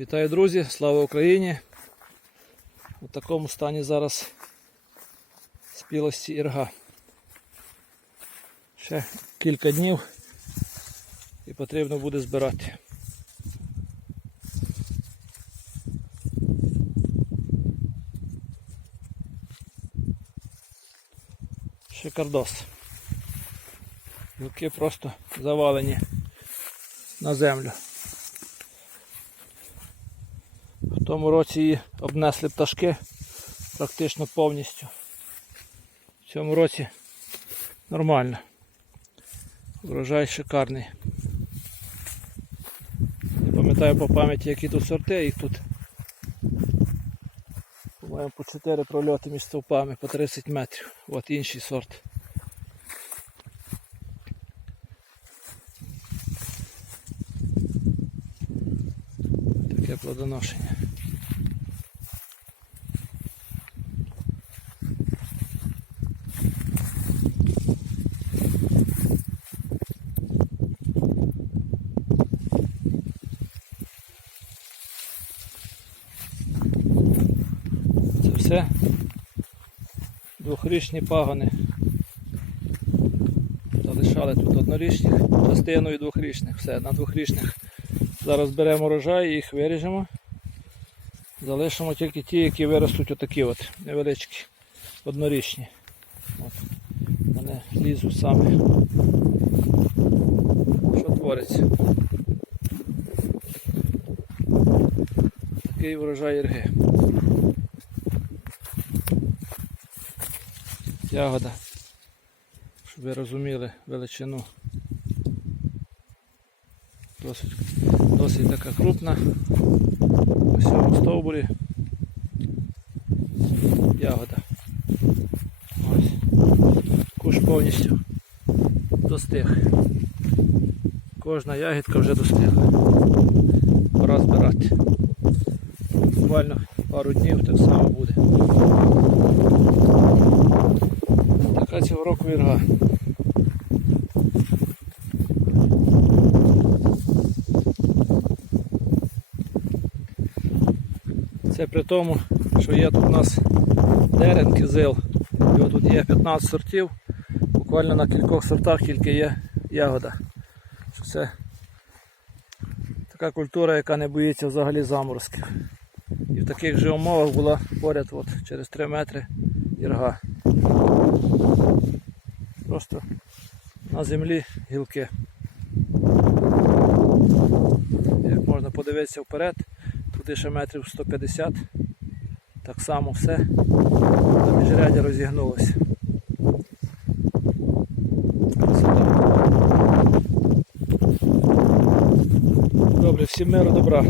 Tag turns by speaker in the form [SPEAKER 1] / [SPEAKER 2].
[SPEAKER 1] Вітаю, друзі! Слава Україні! У такому стані зараз спілості ірга. Ще кілька днів і потрібно буде збирати. Шикардос. Гілки просто завалені на землю. В тому році її обнесли пташки практично повністю. В цьому році нормально. Врожай шикарний. Не пам'ятаю по пам'яті, які тут сорти, їх тут по-моєму по 4 прольоти між стовпами по 30 метрів. От інший сорт. Таке плодоношення. Це все двохрічні пагони. Залишали тут однорічних, частину і двохрічних. Все, на двохрічних. Зараз беремо рожай і їх виріжемо. Залишимо тільки ті, які виростуть отакі от невеличкі, однорічні. От. Вони лізуть самі. Що твориться? Такий врожай ірги. Ягода. Щоб ви розуміли величину. Досить, досить така крупна. У всьому стовбурі. Ягода. Ось. Куш повністю достиг. Кожна ягідка вже достигла. Пора збирати. Буквально пару днів так само буде. Така цього року ірга. Це при тому, що є тут у нас дерен, кизил. Його тут є 15 сортів. Буквально на кількох сортах тільки є ягода. Що Це така культура, яка не боїться взагалі заморозків. І в таких же умовах була поряд от, через 3 метри ірга. Просто на землі гілки. Як можна подивитися вперед, туди ще метрів 150. Так само все. До міжрядя розігнулося. Добре, всім миру добра.